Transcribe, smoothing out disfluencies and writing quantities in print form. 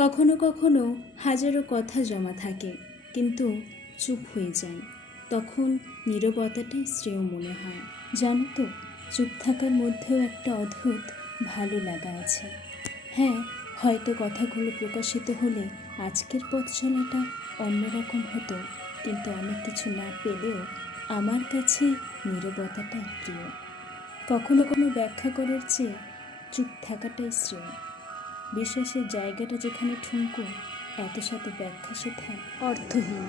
কখনো কখনো হাজারো কথা জমা থাকে, কিন্তু চুপ হয়ে যায়। তখন নীরবতাটাই শ্রেয় মনে হয়। জানো তো, চুপ থাকার মধ্যেও একটা অদ্ভুত ভালো লাগা আছে। হ্যাঁ, হয়তো কথাগুলো প্রকাশিত হলে আজকের পথ চলাটা অন্যরকম হতো, কিন্তু অনেক কিছু না পেলেও আমার কাছে নীরবতাটাই প্রিয়। কখনো কোনো ব্যাখ্যা করার চেয়ে চুপ থাকাটাই শ্রেয়। বিশ্বাসের জায়গাটা যেখানে ঠুনকো, এত শত ব্যাখ্যা সেথা অর্থহীন।